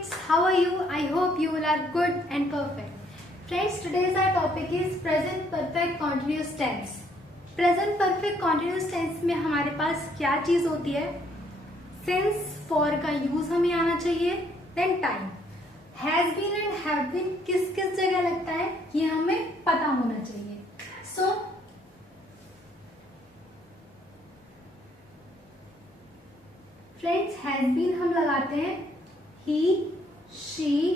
friends, how are you? I hope you all are good and perfect. Friends, today's our topic is present perfect continuous tense. Present perfect continuous tense में हमारे पास क्या चीज होती है? Since, for का use हमें आना चाहिए, then time. Has been and have been किस किस जगह लगता है ये हमें पता होना चाहिए. So फ्रेंड्स, हैज बीन हम लगाते हैं he, she,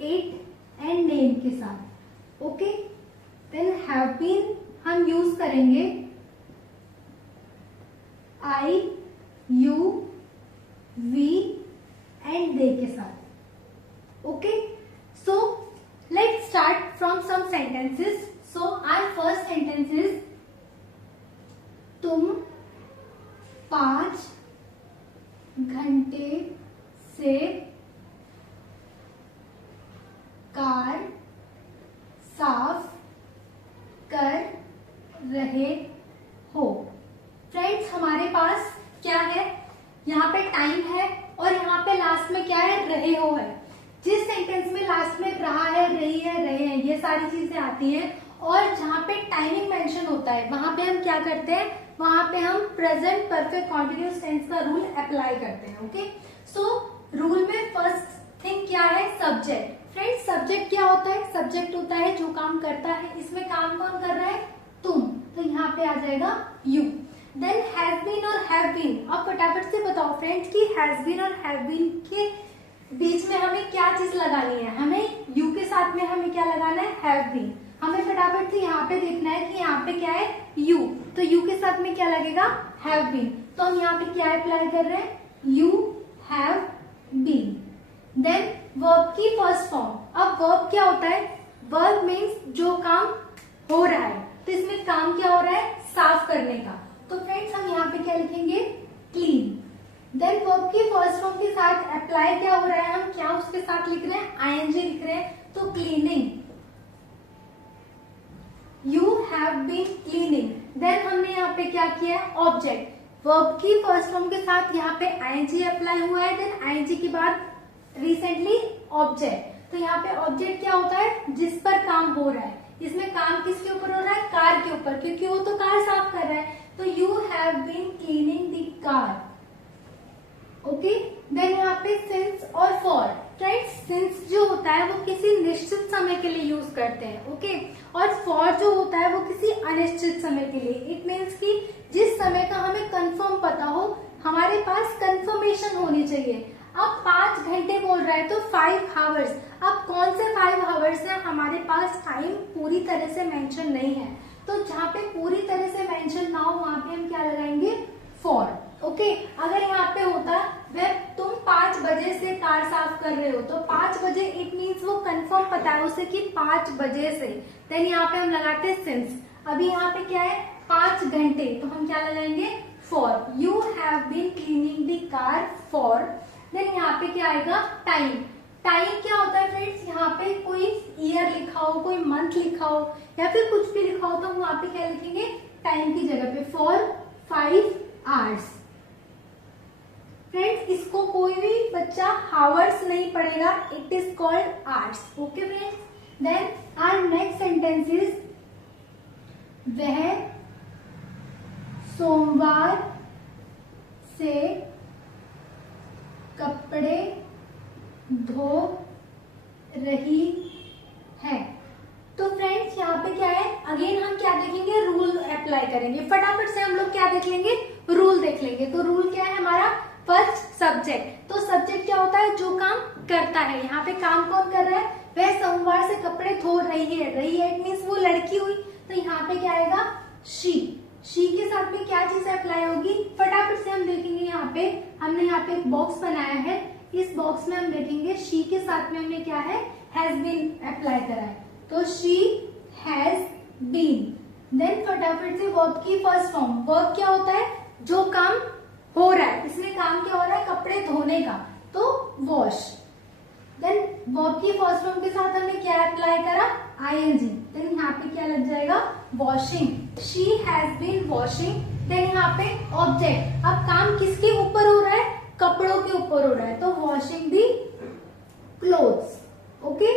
it and name के साथ. ओके, देन हैव बीन हम यूज करेंगे I, you, we and they के साथ. Okay, so let's start from some sentences. So our first sentence is तुम 5 घंटे से कार साफ कर रहे हो. फ्रेंड्स, हमारे पास क्या है? यहाँ पे टाइम है और यहाँ पे लास्ट में क्या है? रहे हो है. जिस सेंटेंस में लास्ट में रहा है, रही है, रहे हैं, ये सारी चीजें आती हैं और जहाँ पे टाइमिंग मेंशन होता है वहां पे हम क्या करते हैं? वहां पे हम प्रेजेंट परफेक्ट कॉन्टिन्यूस टेंस का रूल अप्लाई करते हैं. ओके, सो रूल में फर्स्ट थिंग क्या है? सब्जेक्ट. फ्रेंड्स, सब्जेक्ट क्या होता है? सब्जेक्ट होता है जो काम करता है. इसमें काम कौन कर रहा है? तुम. तो यहाँ पे आ जाएगा यू. देन हैज बीन और हैव बीन. अब फटाफट से बताओ फ्रेंड्स कि हैज बीन और हैव बीन के बीच में हमें क्या चीज लगानी है? हमें यू के साथ में हमें क्या लगाना है? Have been. हमें फटाफट से यहाँ पे देखना है कि यहाँ पे क्या है? यू. तो यू के साथ में क्या लगेगा? Have been. तो हम यहाँ पे क्या अप्लाई कर रहे हैं? You have been. Then verb की फर्स्ट फॉर्म. अब वर्ब क्या होता है? वर्ब मीन्स जो काम हो रहा है. तो इसमें काम क्या हो रहा है? साफ करने का. तो फ्रेंड्स, हम यहाँ पे क्या लिखेंगे? क्लीन. देन वर्ब की फर्स्ट फॉर्म के साथ अप्लाई क्या हो रहा है? हम क्या उसके साथ लिख रहे हैं? आईएनजी लिख रहे हैं. तो cleaning. You have been cleaning. Then हमने यहाँ पे क्या किया है? ऑब्जेक्ट. वर्ब की फर्स्ट फॉर्म के साथ यहाँ पे आईएनजी अप्लाई हुआ है. देन आईएनजी के बाद रिसेंटली ऑब्जेक्ट. तो यहाँ पे ऑब्जेक्ट क्या होता है? जिस पर काम हो रहा है. इसमें काम किसके ऊपर हो रहा है? कार के ऊपर, क्योंकि वो तो कार साफ कर रहा है. तो you have been cleaning the car. Okay, then यहाँ पे सिंस और फॉर. फ्रेंड्स, सिंस जो होता है वो किसी निश्चित समय के लिए यूज करते हैं. ओके, और फॉर जो होता है वो किसी अनिश्चित समय के लिए. इट मीन्स कि जिस समय का हमें कंफर्म पता हो, हमारे पास कंफर्मेशन होनी चाहिए. अब 5 घंटे बोल रहा है तो 5 आवर्स. अब कौन से 5 आवर्स है? हमारे पास टाइम पूरी तरह से मेंशन नहीं है. तो जहाँ पे पूरी तरह से मेंशन ना हो वहां पे हम क्या लगाएंगे? फॉर. ओके, अगर यहाँ पे होता वह तुम 5 बजे से कार साफ कर रहे हो, तो 5 बजे इट मीन्स वो कंफर्म पता है उसे कि 5 बजे से. देन यहाँ पे हम लगाते हैं सिंस. अभी यहाँ पे क्या है? 5 घंटे. तो हम क्या लगाएंगे? For. You have been cleaning the car for. Then यहाँ पे क्या आएगा? टाइम. टाइम क्या होता है फ्रेंड्स? यहाँ पे कोई ईयर लिखा हो, कोई मंथ लिखा हो या फिर कुछ भी लिखा हो तो हम वहां पे क्या लिखेंगे? टाइम की जगह पे फॉर 5 आवर्स. फ्रेंड्स, इसको कोई भी बच्चा हावर्स नहीं पढ़ेगा. It is called hours. Okay friends. Then our next sentence is वह सोमवार से कपड़े धो रही है. तो फ्रेंड्स, यहाँ पे क्या है? अगेन हम क्या देखेंगे? रूल अप्लाई करेंगे. फटाफट से हम लोग क्या देख लेंगे? रूल देख लेंगे. तो रूल क्या है हमारा? First subject. तो सब्जेक्ट क्या होता है? जो काम करता है. यहाँ पे काम कौन कर रहा है? वह सोमवार से कपड़े धो रही है. रही है इट मीन्स वो लड़की हुई. तो यहाँ पे क्या आएगा? शी. शी के साथ में क्या चीज अप्लाई होगी? फटाफट से हम देखेंगे. यहाँ पे हमने यहाँ पे एक बॉक्स बनाया है. इस बॉक्स में हम देखेंगे शी के साथ में हमने क्या है? हैज बीन अप्लाई करा है. तो शी हैज बीन. देन फटाफट से वर्ब की फर्स्ट फॉर्म. वर्ब क्या होता है? जो काम हो रहा है. इसमें काम क्या हो रहा है? कपड़े धोने का. तो वॉश. देन वर्ब की फर्स्ट फॉर्म के साथ हमने क्या अप्लाई करा? आईएनजी. देन यहाँ पे क्या लग जाएगा? Washing. She has been washing. Then यहाँ पे ऑब्जेक्ट. अब काम किसके ऊपर हो रहा है? कपड़ों के ऊपर हो रहा है. तो वॉशिंग दी क्लोथ्स। ओके,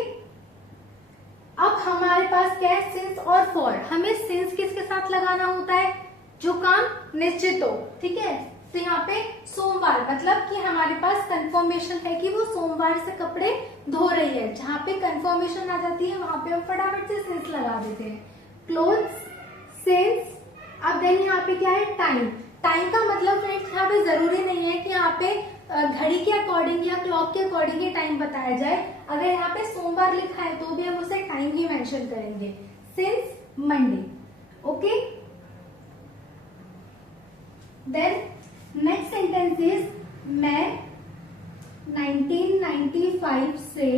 अब हमारे पास क्या है, सिंस और फॉर। हमें सिंस किसके साथ लगाना होता है, जो काम निश्चित हो, ठीक है। तो यहाँ पे सोमवार मतलब कि हमारे पास कंफर्मेशन है कि वो सोमवार से कपड़े धो रही है। जहां पे कंफर्मेशन आ जाती है वहां पे हम फटाफट से सिंस लगा देते हैं। Clothes, since. अब देन यहाँ पे क्या है, टाइम। टाइम का मतलब फ्रेंड्स यहाँ पे जरूरी नहीं है कि यहाँ पे घड़ी के अकॉर्डिंग या क्लॉक के अकॉर्डिंग ही टाइम बताया जाए। अगर यहाँ पे सोमवार लिखा है तो भी हम उसे टाइम ही मेंशन करेंगे, since Monday. Okay, then next sentence is, मैं 1995 से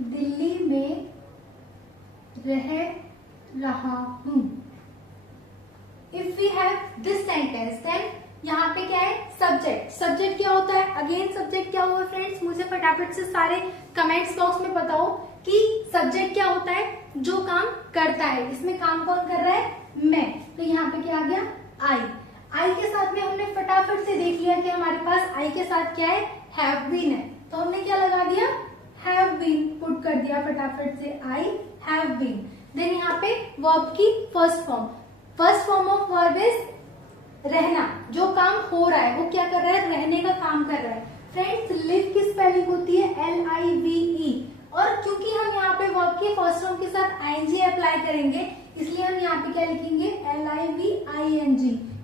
दिल्ली में रह रहा हूं। If we have this sentence then यहाँ पे क्या है, सब्जेक्ट। सब्जेक्ट क्या होता है, अगेन सब्जेक्ट क्या हुआ फ्रेंड्स, मुझे फटाफट से सारे कमेंट्स बॉक्स में बताओ कि सब्जेक्ट क्या होता है, जो काम करता है। इसमें काम कौन कर रहा है, मैं। तो यहाँ पे क्या आ गया, आई। आई के साथ में हमने फटाफट से देख लिया कि हमारे पास आई के साथ क्या है, हैव बीन है। तो हमने क्या लगा दिया, हैव बीन पुट कर दिया फटाफट से, आई हैव बीन। देन यहाँ पे वर्ब की first form. First form of verb is रहना। जो काम हो रहा है वो क्या कर रहा है, रहने का काम कर रहा है। फ्रेंड्स, लिव की स्पेलिंग होती है LIVE, और क्योंकि हम यहाँ पे वर्ब के फर्स्ट फॉर्म के साथ ING अप्लाई करेंगे, इसलिए हम यहाँ पे क्या लिखेंगे, LIVING।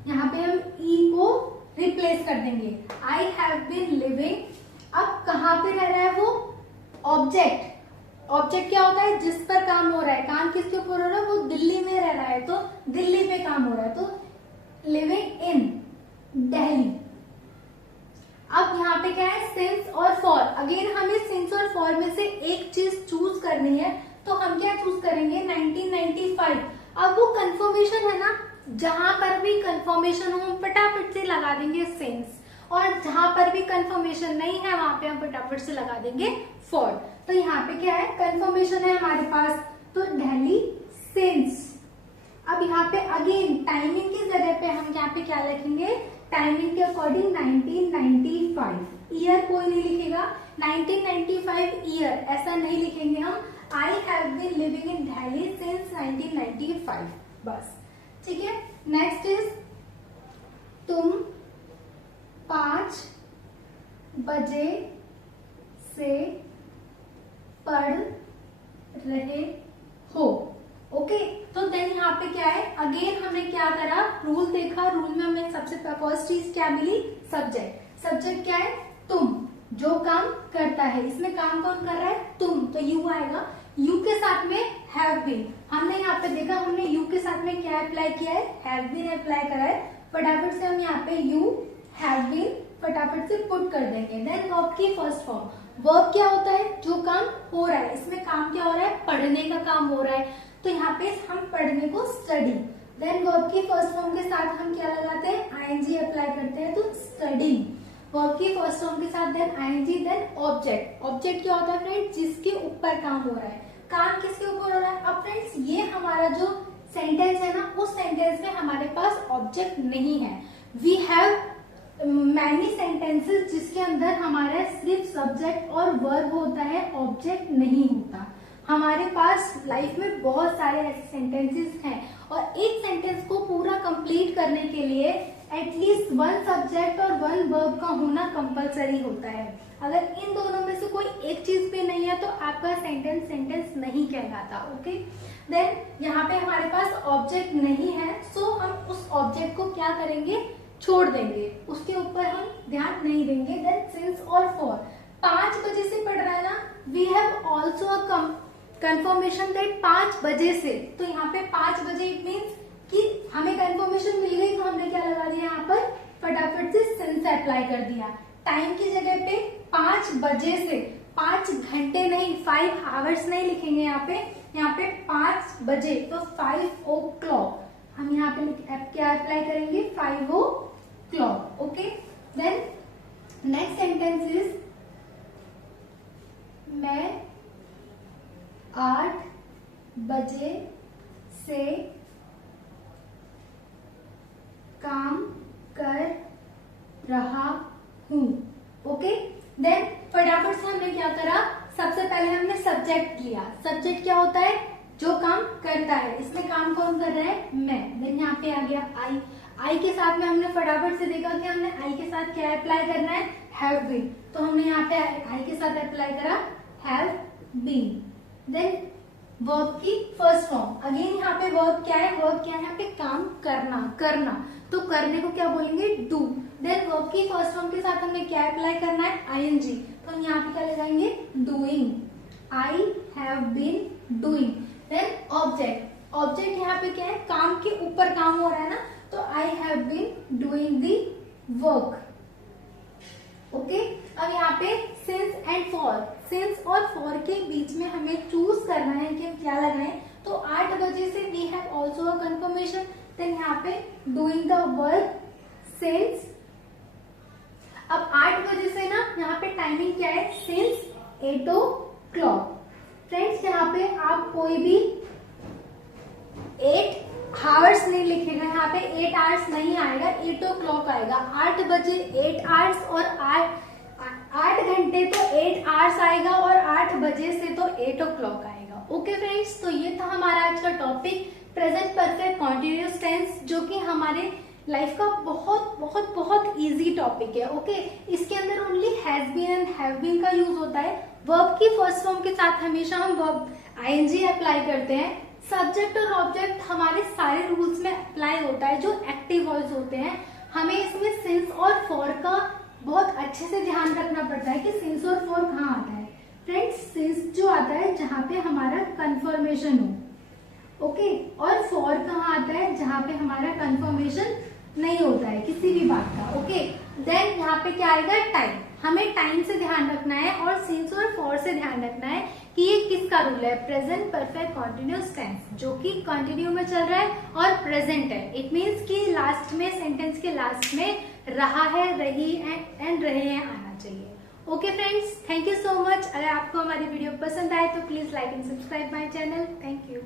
यहाँ पे हम E को रिप्लेस कर देंगे, आई हैव बीन लिविंग। अब कहाँ पे रह रहा है वो, ऑब्जेक्ट। ऑब्जेक्ट क्या होता है, जिस पर काम हो रहा है। काम किसके ऊपर हो रहा है, वो दिल्ली में रह रहा है तो दिल्ली पे काम हो रहा है, तो लिविंग इन दिल्ली। अब यहाँ पे क्या है, सिंस और फॉर। अगेन हमें सिंस और फॉर में से एक चीज चूज करनी है, तो हम क्या चूज करेंगे, 1995। अब वो कंफर्मेशन है ना, जहां पर भी कंफर्मेशन हो हम फटाफट से लगा देंगे सिंस, और जहां पर भी कंफर्मेशन नहीं है वहां पे हम फटाफट से लगा देंगे फॉर। तो यहाँ पे क्या है, कंफर्मेशन है हमारे पास, तो दिल्ली सिंस। अब यहाँ पे अगेन टाइमिंग की जगह पे हम यहाँ पे क्या लिखेंगे, टाइमिंग के अकॉर्डिंग 1995। ईयर कोई नहीं लिखेगा, 1995 ईयर ऐसा नहीं लिखेंगे हम, I have been living in Delhi since 1995 बस। ठीक है, नेक्स्ट इज, तुम 5 बजे से पढ़ रहे हो। ओके, तो देन यहाँ पे क्या है, अगेन हमने क्या करा, रूल देखा। रूल में हमें सबसे फर्स्ट चीज क्या मिली, सब्जेक्ट। सब्जेक्ट क्या है, तुम, जो काम करता है। इसमें काम कौन कर रहा है, तुम, तो यू आएगा। यू के साथ में हैव बीन। हमने यहाँ पे देखा, हमने यू के साथ में क्या अप्लाई किया है, हैव बीन अप्लाई करा है। फटाफट से हम यहाँ पे यू हैव बीन फटाफट से पुट कर देंगे। देन वर्ब की फर्स्ट फॉर्म। वर्ब क्या होता है, जो काम हो रहा है। इसमें काम क्या हो रहा है, पढ़ने का काम हो रहा है, तो यहाँ पे हम पढ़ने को स्टडी। देन वर्ब की फर्स्ट फॉर्म के साथ हम क्या लगाते हैं, ING अप्लाई करते हैं, तो स्टडिंग। वर्ब की फर्स्ट फॉर्म के साथ then ING, then object. Object क्या होता है फ्रेंड्स, जिसके ऊपर काम हो रहा है। काम किसके ऊपर हो रहा है। अब फ्रेंड्स, ये हमारा जो सेंटेंस है ना, उस सेंटेंस में हमारे पास ऑब्जेक्ट नहीं है। वी हैव मैनी सेंटेंसेस जिसके अंदर हमारा सिर्फ सब्जेक्ट और वर्ब होता है, ऑब्जेक्ट नहीं होता। हमारे पास लाइफ में बहुत सारे ऐसे सेंटेंसेस हैं, और एक सेंटेंस को पूरा कंप्लीट करने के लिए एटलीस्ट 1 सब्जेक्ट और 1 वर्ब का होना कंपलसरी होता है। अगर इन दोनों में से कोई एक चीज भी नहीं है तो आपका सेंटेंस नहीं कहलाता। ओके, देन यहाँ पे हमारे पास ऑब्जेक्ट नहीं है, सो हम उस ऑब्जेक्ट को क्या करेंगे, छोड़ देंगे, उसके ऊपर हम ध्यान नहीं देंगे। देन सिंस और फॉर। 5 बजे से पढ़ रहा है ना, we have also a confirmation that 5 बजे से। तो यहाँ पे 5 बजे इट मीन्स कि हमें कंफर्मेशन मिल गई, तो हमने क्या लगा दिया यहाँ पर, फटाफट से सिंस अप्लाई कर दिया। टाइम की जगह पे 5 बजे से, 5 घंटे नहीं, 5 आवर्स नहीं लिखेंगे यहाँ पे 5 बजे, तो 5 o'clock हम यहाँ पे क्या अप्लाई करेंगे, 5 o'clock। Okay, then next sentence is, मैं 8 बजे से काम कर रहा सब्जेक्ट क्या होता है, जो काम करता है। इसमें काम कौन कर रहा है, मैं। देन यहाँ पे आ गया आई। आई के साथ में हमने फटाफट से देखा कि हमने आई के साथ क्या अप्लाई करना है, हैव बीन। तो हमने यहाँ पे आई के साथ अप्लाई करा हैव बीन। देन वर्ब की फर्स्ट फॉर्म, अगेन यहाँ पे वर्ब क्या है, वर्ब क्या है यहाँ पे काम करना, करना। तो करने को क्या बोलेंगे, डू। देन वर्ब की फर्स्ट फॉर्म के साथ हमने क्या अप्लाई करना है, आईएनजी। तो हम यहाँ पे क्या लगाएंगे, doing, I have been doing. Then object, object यहाँ पे क्या है, काम के ऊपर काम हो रहा है ना, तो I have been doing the work. Okay, अब यहाँ पे सिंस एंड फॉर, सिंस और फॉर के बीच में हमें चूज करना है कि हम क्या लगाएं। तो 8 बजे से we have also a confirmation. Then यहाँ पे डूइंग द वर्क सिंस। अब 8 बजे से ना यहाँ पे टाइमिंग क्या है, सिंस 8 o'clock। फ्रेंड्स यहाँ पे आप कोई भी 8 आवर्स नहीं लिखेगा, यहाँ पे 8 आवर्स नहीं आएगा, 8 o'clock आएगा। 8 बजे 8 आवर्स और 8 घंटे तो 8 आवर्स आएगा और 8 बजे से तो 8 o'clock आएगा। ओके फ्रेंड्स, तो ये था हमारा आज का topic present perfect continuous tense, जो कि हमारे लाइफ का बहुत बहुत बहुत इजी टॉपिक है। ओके, इसके अंदर only has been and have been का यूज होता है। वर्ब की फर्स्ट फॉर्म के साथ हमेशा हम वर्ब आईएनजी अप्लाई करते हैं। सब्जेक्ट और ऑब्जेक्ट हमारे सारे रूल्स में अप्लाई होता है, जो एक्टिव वॉइस होते हैं। हमें इसमें सिंस और फॉर का बहुत अच्छे से ध्यान रखना पड़ता है कि सिंस और फॉर कहाँ आता है। फ्रेंड्स, सिंस जो आता है जहाँ पे हमारा कंफर्मेशन हो, ओके, और फॉर कहाँ आता है, जहाँ पे हमारा कंफर्मेशन नहीं होता है किसी भी बात का। ओके, देन यहाँ पे क्या आएगा, टाइम। हमें टाइम से ध्यान रखना है और सिंस और फॉर से ध्यान रखना है कि ये किसका रूल है, प्रेजेंट परफेक्ट कॉन्टिन्यूअस टेंस, जो कि कंटिन्यू में चल रहा है और प्रेजेंट है। इट मीन्स कि लास्ट में, सेंटेंस के लास्ट में रहा है, रही एंड रहे हैं आना चाहिए। Okay friends, thank you so much. अगर आपको हमारी वीडियो पसंद आए तो please like and subscribe my channel. Thank you.